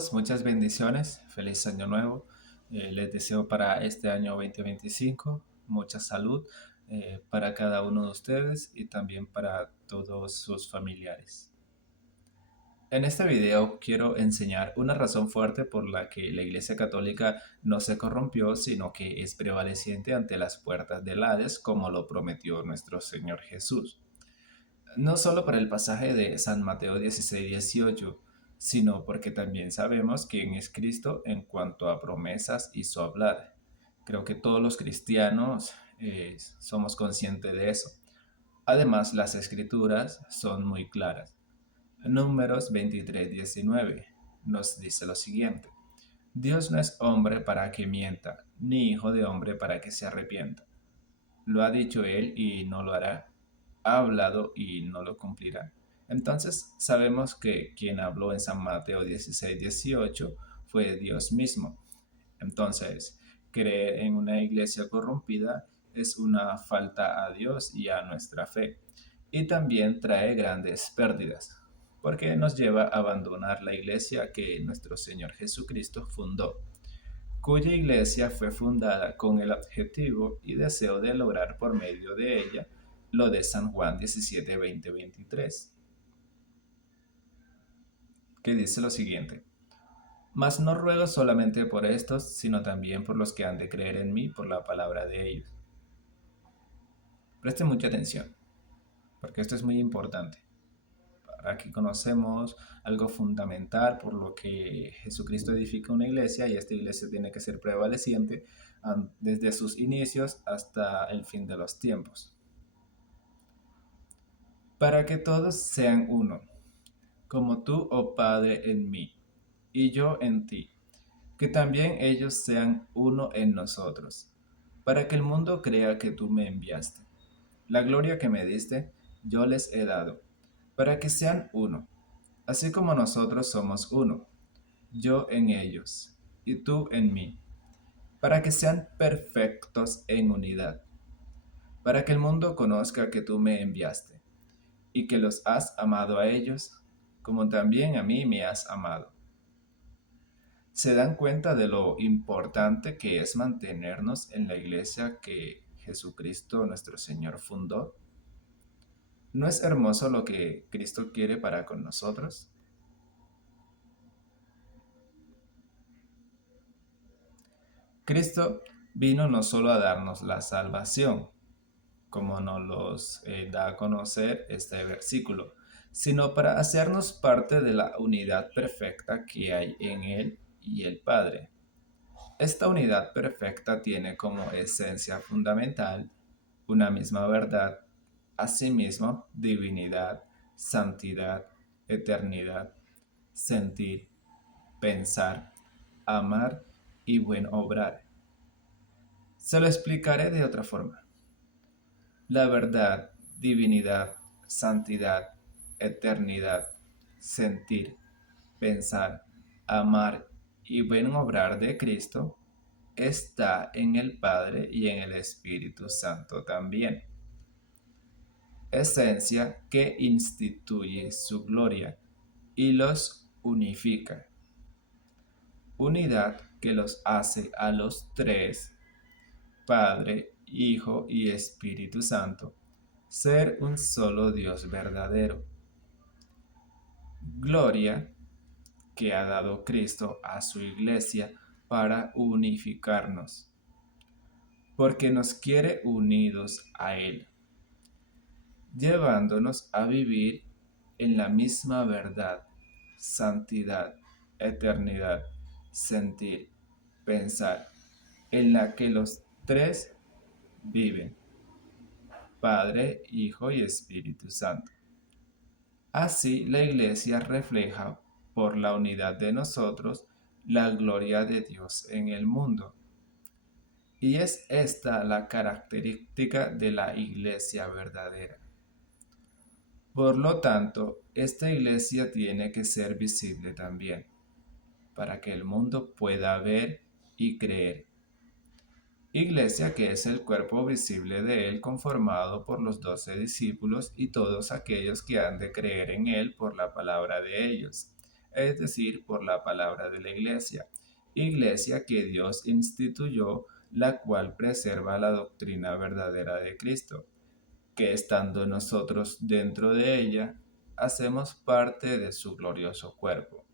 todos, muchas bendiciones, feliz año nuevo. Les deseo para este año 2025 mucha salud para cada uno de ustedes y también para todos sus familiares. En este video quiero enseñar una razón fuerte por la que la Iglesia Católica no se corrompió, sino que es prevaleciente ante las puertas del Hades, como lo prometió nuestro Señor Jesús. No solo por el pasaje de San Mateo 16-18, sino porque también sabemos quién es Cristo en cuanto a promesas hizo hablar. Creo que todos los cristianos somos conscientes de eso. Además, las escrituras son muy claras. Números 23-19 nos dice lo siguiente: Dios no es hombre para que mienta, ni hijo de hombre para que se arrepienta. Lo ha dicho él y no lo hará, ha hablado y no lo cumplirá. Entonces sabemos que quien habló en San Mateo 16-18 fue Dios mismo. Entonces, creer en una iglesia corrompida es una falta a Dios y a nuestra fe. Y también trae grandes pérdidas, porque nos lleva a abandonar la iglesia que nuestro Señor Jesucristo fundó, cuya iglesia fue fundada con el objetivo y deseo de lograr por medio de ella lo de San Juan 17-20-23, que dice lo siguiente: Mas no ruego solamente por estos, sino también por los que han de creer en mí por la palabra de ellos. Presten mucha atención, porque esto es muy importante. Aquí conocemos algo fundamental por lo que Jesucristo edifica una iglesia, y esta iglesia tiene que ser prevaleciente desde sus inicios hasta el fin de los tiempos. Para que todos sean uno, como tú, oh Padre, en mí, y yo en ti, que también ellos sean uno en nosotros, para que el mundo crea que tú me enviaste. La gloria que me diste, yo les he dado, para que sean uno, así como nosotros somos uno, yo en ellos, y tú en mí, para que sean perfectos en unidad, para que el mundo conozca que tú me enviaste, y que los has amado a ellos, como también a mí me has amado. ¿Se dan cuenta de lo importante que es mantenernos en la iglesia que Jesucristo nuestro Señor fundó? ¿No es hermoso lo que Cristo quiere para con nosotros? Cristo vino no solo a darnos la salvación, como nos los da a conocer este versículo, sino para hacernos parte de la unidad perfecta que hay en Él y el Padre. Esta unidad perfecta tiene como esencia fundamental una misma verdad, asimismo divinidad, santidad, eternidad, sentir, pensar, amar y buen obrar. Se lo explicaré de otra forma. La verdad, divinidad, santidad, eternidad, sentir, pensar, amar y buen obrar de Cristo está en el Padre y en el Espíritu Santo también. Esencia que instituye su gloria y los unifica. Unidad que los hace a los tres, Padre, Hijo y Espíritu Santo, ser un solo Dios verdadero. Gloria que ha dado Cristo a su iglesia para unificarnos, porque nos quiere unidos a Él, llevándonos a vivir en la misma verdad, santidad, eternidad, sentir, pensar, en la que los tres viven, Padre, Hijo y Espíritu Santo. Así la Iglesia refleja, por la unidad de nosotros, la gloria de Dios en el mundo. Y es esta la característica de la Iglesia verdadera. Por lo tanto, esta Iglesia tiene que ser visible también, para que el mundo pueda ver y creer. Iglesia que es el cuerpo visible de Él, conformado por los 12 discípulos y todos aquellos que han de creer en Él por la palabra de ellos. es decir, por la palabra de la iglesia que Dios instituyó, la cual preserva la doctrina verdadera de Cristo, que estando nosotros dentro de ella, hacemos parte de su glorioso cuerpo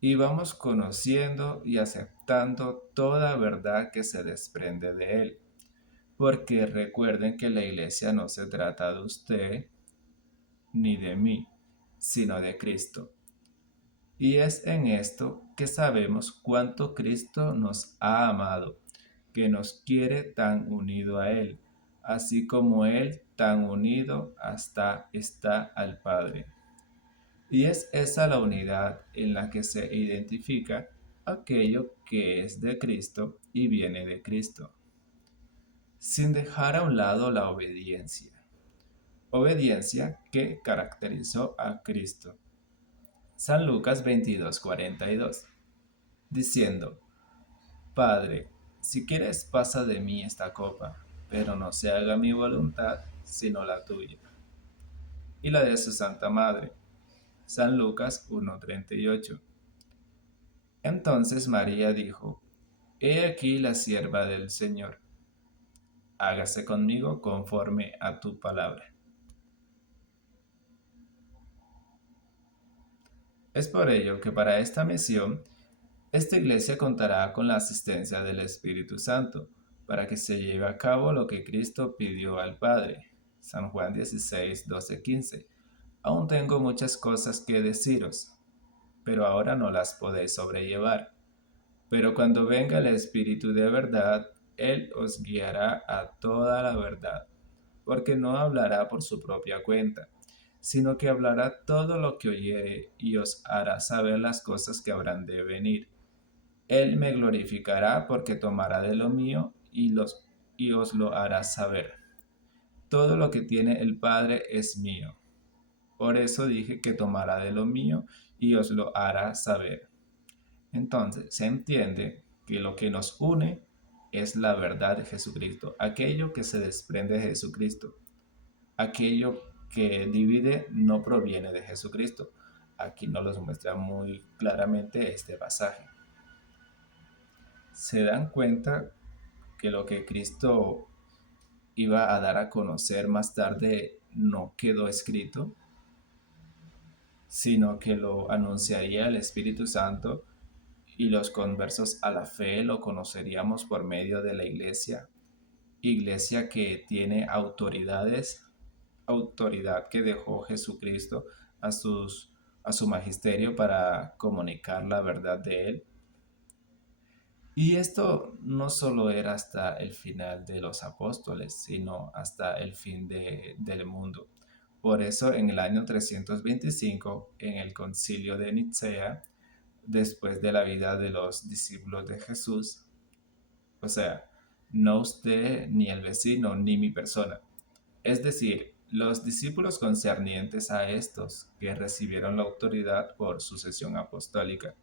y vamos conociendo y aceptando toda verdad que se desprende de él. Porque recuerden que la iglesia no se trata de usted ni de mí, sino de Cristo. Y es en esto que sabemos cuánto Cristo nos ha amado, que nos quiere tan unido a Él, así como Él tan unido hasta está al Padre. Y es esa la unidad en la que se identifica aquello que es de Cristo y viene de Cristo, sin dejar a un lado la obediencia que caracterizó a Cristo. San Lucas 22:42, diciendo, Padre, si quieres pasa de mí esta copa, pero no se haga mi voluntad, sino la tuya. Y la de su Santa Madre, San Lucas 1:38. Entonces María dijo, He aquí la sierva del Señor, hágase conmigo conforme a tu palabra. Es por ello que para esta misión, esta iglesia contará con la asistencia del Espíritu Santo, para que se lleve a cabo lo que Cristo pidió al Padre. San Juan 16, 12, 15. Aún tengo muchas cosas que deciros, pero ahora no las podéis sobrellevar. Pero cuando venga el Espíritu de verdad, Él os guiará a toda la verdad, porque no hablará por su propia cuenta, sino que hablará todo lo que oyere y os hará saber las cosas que habrán de venir. Él me glorificará porque tomará de lo mío y os lo hará saber. Todo lo que tiene el Padre es mío. Por eso dije que tomará de lo mío y os lo hará saber. Entonces, se entiende que lo que nos une es la verdad de Jesucristo, aquello que se desprende de Jesucristo, aquello que divide no proviene de Jesucristo. Aquí nos lo muestra muy claramente este pasaje. Se dan cuenta que lo que Cristo iba a dar a conocer más tarde no quedó escrito, sino que lo anunciaría el Espíritu Santo y los conversos a la fe lo conoceríamos por medio de la iglesia que tiene autoridad que dejó Jesucristo a, a su magisterio para comunicar la verdad de él. Y esto no solo era hasta el final de los apóstoles, sino hasta el fin del mundo. Por eso en el año 325, en el concilio de Nicea, después de la vida de los discípulos de Jesús, o sea, no usted, ni el vecino, ni mi persona, es decir, los discípulos concernientes a estos que recibieron la autoridad por sucesión apostólica.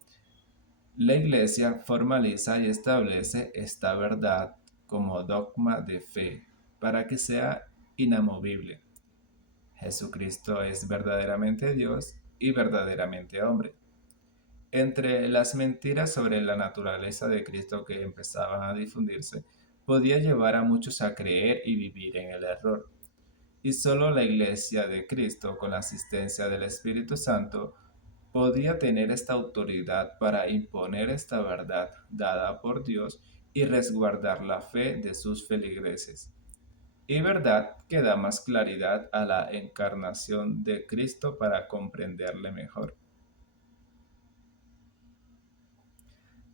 La Iglesia formaliza y establece esta verdad como dogma de fe para que sea inamovible. Jesucristo es verdaderamente Dios y verdaderamente hombre. Entre las mentiras sobre la naturaleza de Cristo que empezaban a difundirse, podía llevar a muchos a creer y vivir en el error. Y solo la Iglesia de Cristo, con la asistencia del Espíritu Santo, podía tener esta autoridad para imponer esta verdad dada por Dios y resguardar la fe de sus feligreses. Y verdad que da más claridad a la encarnación de Cristo para comprenderle mejor.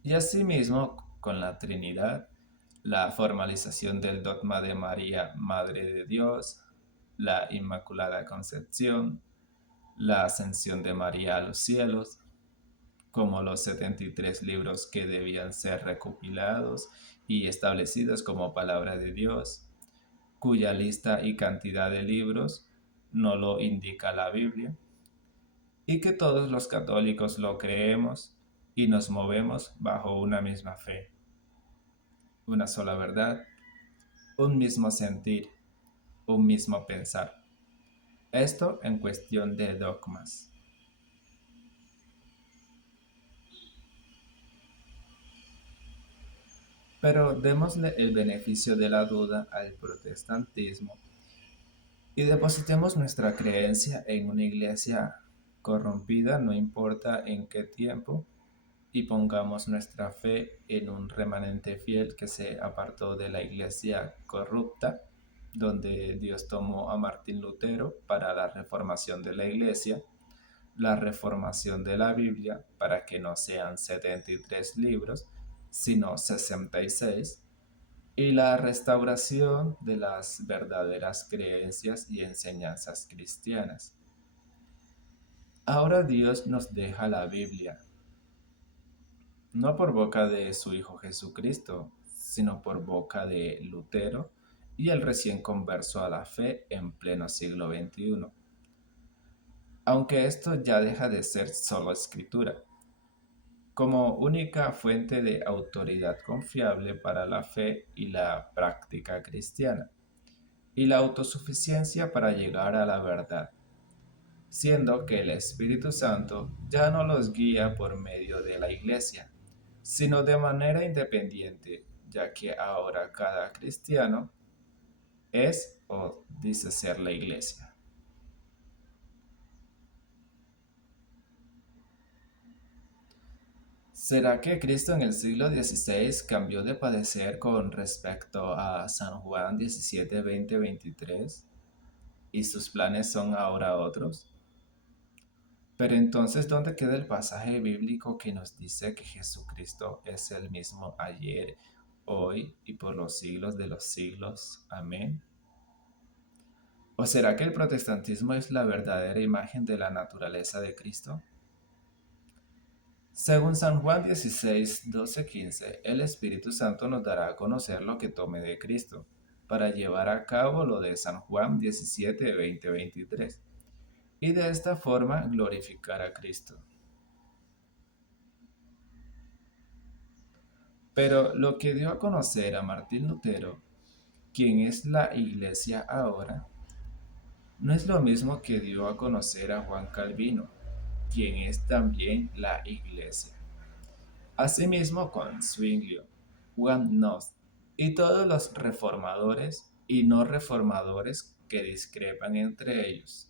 Y asimismo, con la Trinidad, la formalización del dogma de María, Madre de Dios, la Inmaculada Concepción, la ascensión de María a los cielos, como los 73 libros que debían ser recopilados y establecidos como palabra de Dios, cuya lista y cantidad de libros no lo indica la Biblia, y que todos los católicos lo creemos y nos movemos bajo una misma fe, una sola verdad, un mismo sentir, un mismo pensar. Esto en cuestión de dogmas. Pero démosle el beneficio de la duda al protestantismo y depositemos nuestra creencia en una iglesia corrompida, no importa en qué tiempo, y pongamos nuestra fe en un remanente fiel que se apartó de la iglesia corrupta, donde Dios tomó a Martín Lutero para la reformación de la iglesia, la reformación de la Biblia para que no sean 73 libros, sino 66, y la restauración de las verdaderas creencias y enseñanzas cristianas. Ahora Dios nos deja la Biblia, no por boca de su Hijo Jesucristo, sino por boca de Lutero y el recién converso a la fe en pleno siglo XXI. Aunque esto ya deja de ser solo escritura, como única fuente de autoridad confiable para la fe y la práctica cristiana, y la autosuficiencia para llegar a la verdad, siendo que el Espíritu Santo ya no los guía por medio de la Iglesia, sino de manera independiente, ya que ahora cada cristiano es o dice ser la Iglesia. ¿Será que Cristo en el siglo XVI cambió de padecer con respecto a San Juan 17, 20, 23 y sus planes son ahora otros? Pero entonces, ¿dónde queda el pasaje bíblico que nos dice que Jesucristo es el mismo ayer, hoy y por los siglos de los siglos? Amén. ¿O será que el protestantismo es la verdadera imagen de la naturaleza de Cristo? Según San Juan 16, 12, 15, el Espíritu Santo nos dará a conocer lo que tome de Cristo, para llevar a cabo lo de San Juan 17, 20, 23, y de esta forma glorificar a Cristo. Pero lo que dio a conocer a Martín Lutero, quien es la Iglesia ahora, no es lo mismo que dio a conocer a Juan Calvino, quien es también la Iglesia. Asimismo con Zwinglio, Juan Knox y todos los reformadores y no reformadores que discrepan entre ellos,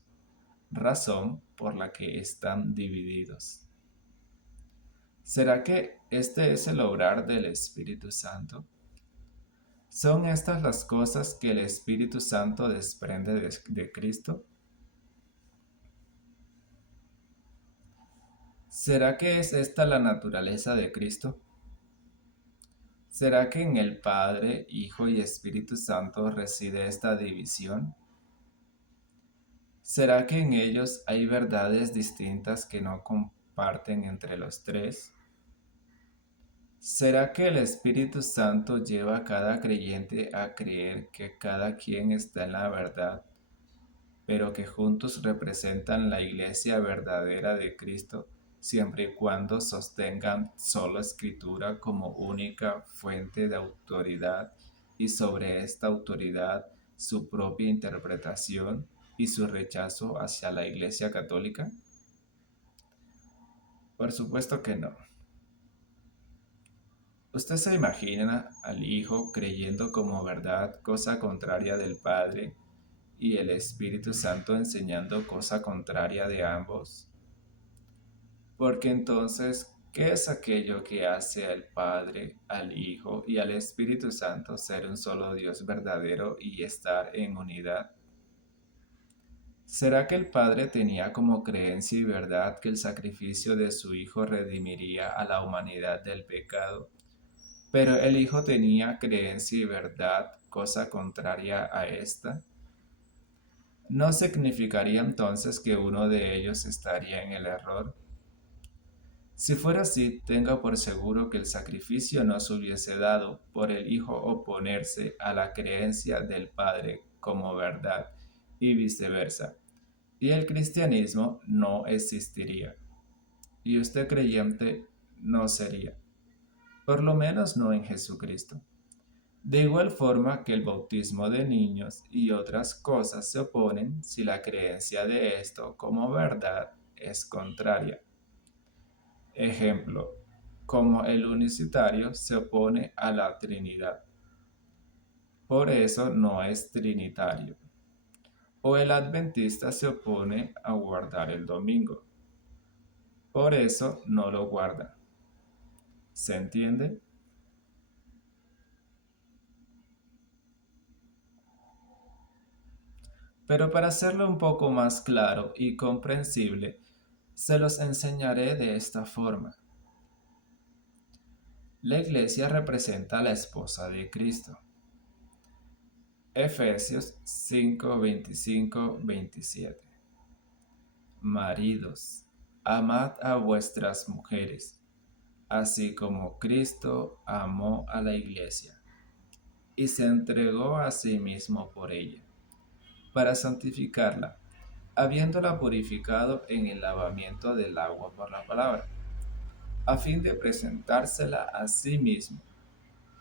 razón por la que están divididos. ¿Será que este es el obrar del Espíritu Santo? ¿Son estas las cosas que el Espíritu Santo desprende de Cristo? ¿Será que es esta la naturaleza de Cristo? ¿Será que en el Padre, Hijo y Espíritu Santo reside esta división? ¿Será que en ellos hay verdades distintas que no comparten entre los tres? ¿Será que el Espíritu Santo lleva a cada creyente a creer que cada quien está en la verdad, pero que juntos representan la iglesia verdadera de Cristo, siempre y cuando sostengan solo Escritura como única fuente de autoridad y sobre esta autoridad su propia interpretación y su rechazo hacia la Iglesia Católica? Por supuesto que no. ¿Usted se imagina al Hijo creyendo como verdad cosa contraria del Padre y el Espíritu Santo enseñando cosa contraria de ambos? Porque entonces, ¿qué es aquello que hace al Padre, al Hijo y al Espíritu Santo ser un solo Dios verdadero y estar en unidad? ¿Será que el Padre tenía como creencia y verdad que el sacrificio de su Hijo redimiría a la humanidad del pecado? Pero el Hijo tenía creencia y verdad, cosa contraria a esta. ¿No significaría entonces que uno de ellos estaría en el error? Si fuera así, tenga por seguro que el sacrificio no se hubiese dado por el Hijo oponerse a la creencia del Padre como verdad y viceversa, y el cristianismo no existiría, y usted creyente no sería, por lo menos no en Jesucristo. De igual forma que el bautismo de niños y otras cosas se oponen si la creencia de esto como verdad es contraria. Ejemplo, como el unicitario se opone a la Trinidad. Por eso no es trinitario. O el adventista se opone a guardar el domingo. Por eso no lo guarda. ¿Se entiende? Pero para hacerlo un poco más claro y comprensible, se los enseñaré de esta forma. La iglesia representa a la esposa de Cristo. Efesios 5, 25, 27. Maridos, amad a vuestras mujeres, así como Cristo amó a la iglesia y se entregó a sí mismo por ella, para santificarla, habiéndola purificado en el lavamiento del agua por la palabra, a fin de presentársela a sí mismo,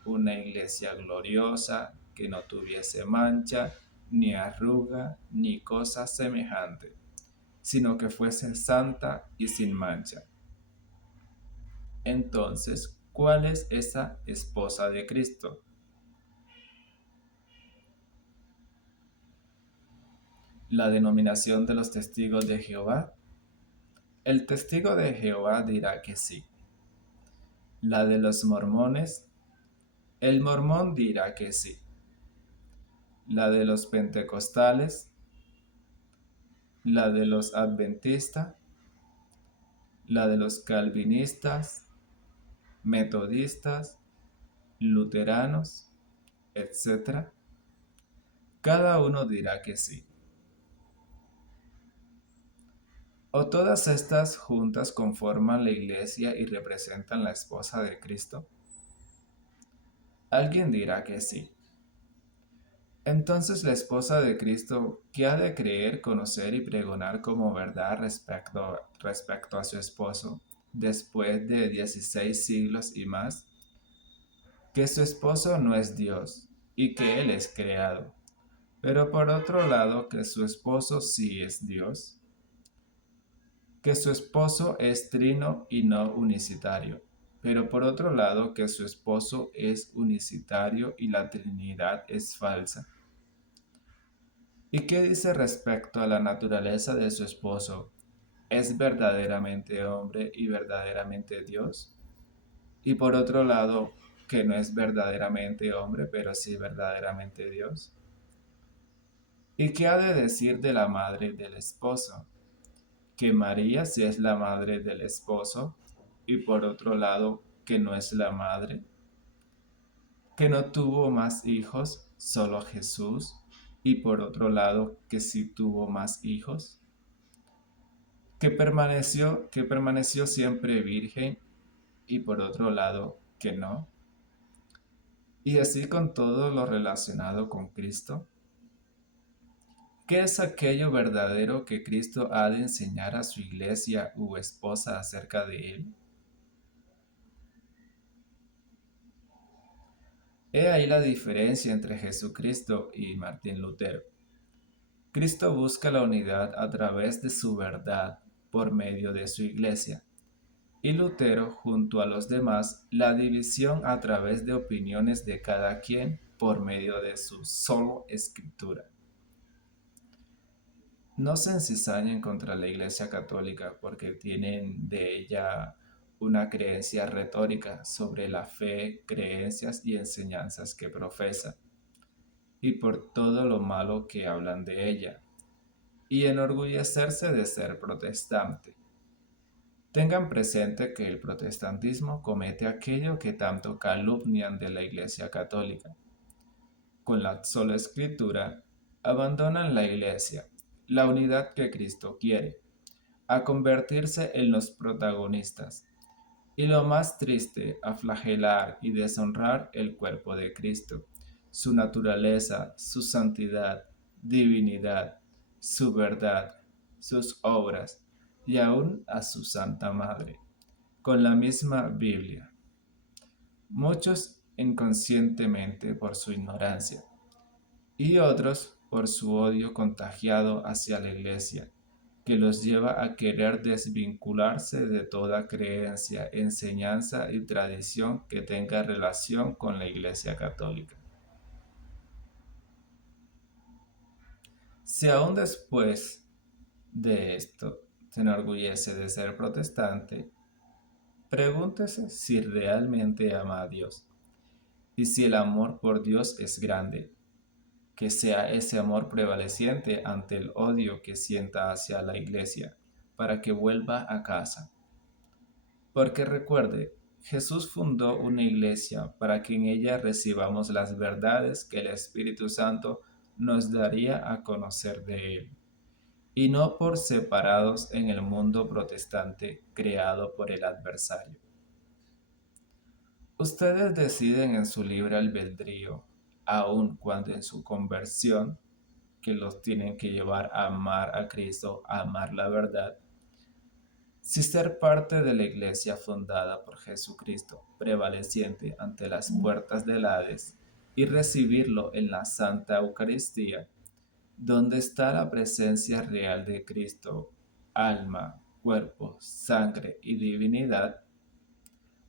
una iglesia gloriosa que no tuviese mancha, ni arruga, ni cosa semejante, sino que fuese santa y sin mancha. Entonces, ¿cuál es esa esposa de Cristo? La denominación de los testigos de Jehová. El testigo de Jehová dirá que sí. La de los mormones. El mormón dirá que sí. La de los pentecostales. La de los adventistas. La de los calvinistas, metodistas, luteranos, etc. Cada uno dirá que sí. ¿O todas estas juntas conforman la iglesia y representan la esposa de Cristo? Alguien dirá que sí. Entonces la esposa de Cristo, ¿qué ha de creer, conocer y pregonar como verdad respecto a su esposo, después de 16 siglos y más? Que su esposo no es Dios y que él es creado, pero por otro lado que su esposo sí es Dios, que su esposo es trino y no unicitario, pero por otro lado que su esposo es unicitario y la Trinidad es falsa. ¿Y qué dice respecto a la naturaleza de su esposo? ¿Es verdaderamente hombre y verdaderamente Dios? Y por otro lado, que no es verdaderamente hombre, pero sí verdaderamente Dios. ¿Y qué ha de decir de la madre del esposo? Que María sí es la madre del esposo, y por otro lado, que no es la madre, que no tuvo más hijos, solo Jesús, y por otro lado, que sí tuvo más hijos, que permaneció siempre virgen, y por otro lado, que no, y así con todo lo relacionado con Cristo. ¿Qué es aquello verdadero que Cristo ha de enseñar a su iglesia u esposa acerca de él? He ahí la diferencia entre Jesucristo y Martín Lutero. Cristo busca la unidad a través de su verdad por medio de su iglesia, y Lutero, junto a los demás, la división a través de opiniones de cada quien por medio de su solo escritura. No se encizañen contra la Iglesia Católica porque tienen de ella una creencia retórica sobre la fe, creencias y enseñanzas que profesa, y por todo lo malo que hablan de ella, y enorgullecerse de ser protestante. Tengan presente que el protestantismo comete aquello que tanto calumnian de la Iglesia Católica. Con la sola escritura, abandonan la Iglesia, la unidad que Cristo quiere, a convertirse en los protagonistas, y lo más triste, a flagelar y deshonrar el cuerpo de Cristo, su naturaleza, su santidad, divinidad, su verdad, sus obras, y aún a su Santa Madre, con la misma Biblia. Muchos inconscientemente por su ignorancia, y otros por su odio contagiado hacia la Iglesia, que los lleva a querer desvincularse de toda creencia, enseñanza y tradición que tenga relación con la Iglesia Católica. Si aún después de esto se enorgullece de ser protestante, pregúntese si realmente ama a Dios y si el amor por Dios es grande, que sea ese amor prevaleciente ante el odio que sienta hacia la iglesia, para que vuelva a casa. Porque recuerde, Jesús fundó una iglesia para que en ella recibamos las verdades que el Espíritu Santo nos daría a conocer de Él, y no por separados en el mundo protestante creado por el adversario. Ustedes deciden en su libre albedrío, aun cuando en su conversión, que los tienen que llevar a amar a Cristo, a amar la verdad, si ser parte de la iglesia fundada por Jesucristo, prevaleciente ante las puertas del Hades, y recibirlo en la Santa Eucaristía, donde está la presencia real de Cristo, alma, cuerpo, sangre y divinidad,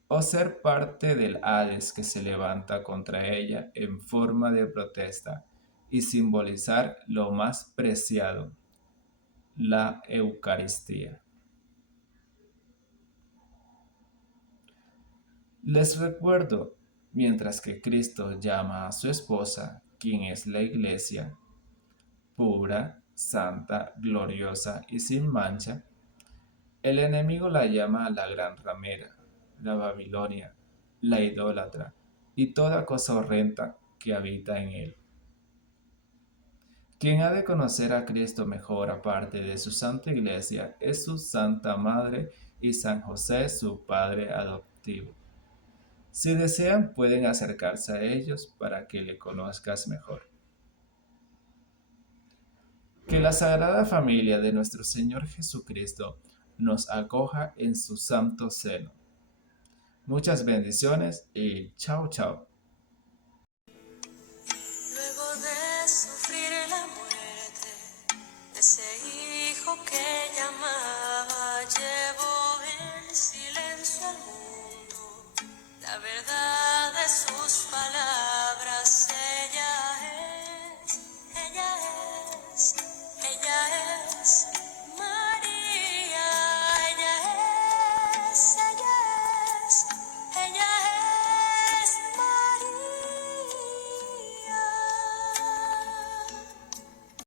o ser parte del Hades que se levanta contra ella en forma de protesta y simbolizar lo más preciado, la Eucaristía. Les recuerdo, mientras que Cristo llama a su esposa, quien es la iglesia, pura, santa, gloriosa y sin mancha, el enemigo la llama la gran ramera, la Babilonia, la idólatra y toda cosa horrenda que habita en él. Quien ha de conocer a Cristo mejor aparte de su santa iglesia es su santa madre y San José su padre adoptivo. Si desean pueden acercarse a ellos para que le conozcas mejor. Que la Sagrada Familia de nuestro Señor Jesucristo nos acoja en su santo seno. Muchas bendiciones y chao chao. Luego de sufrir la muerte, de ser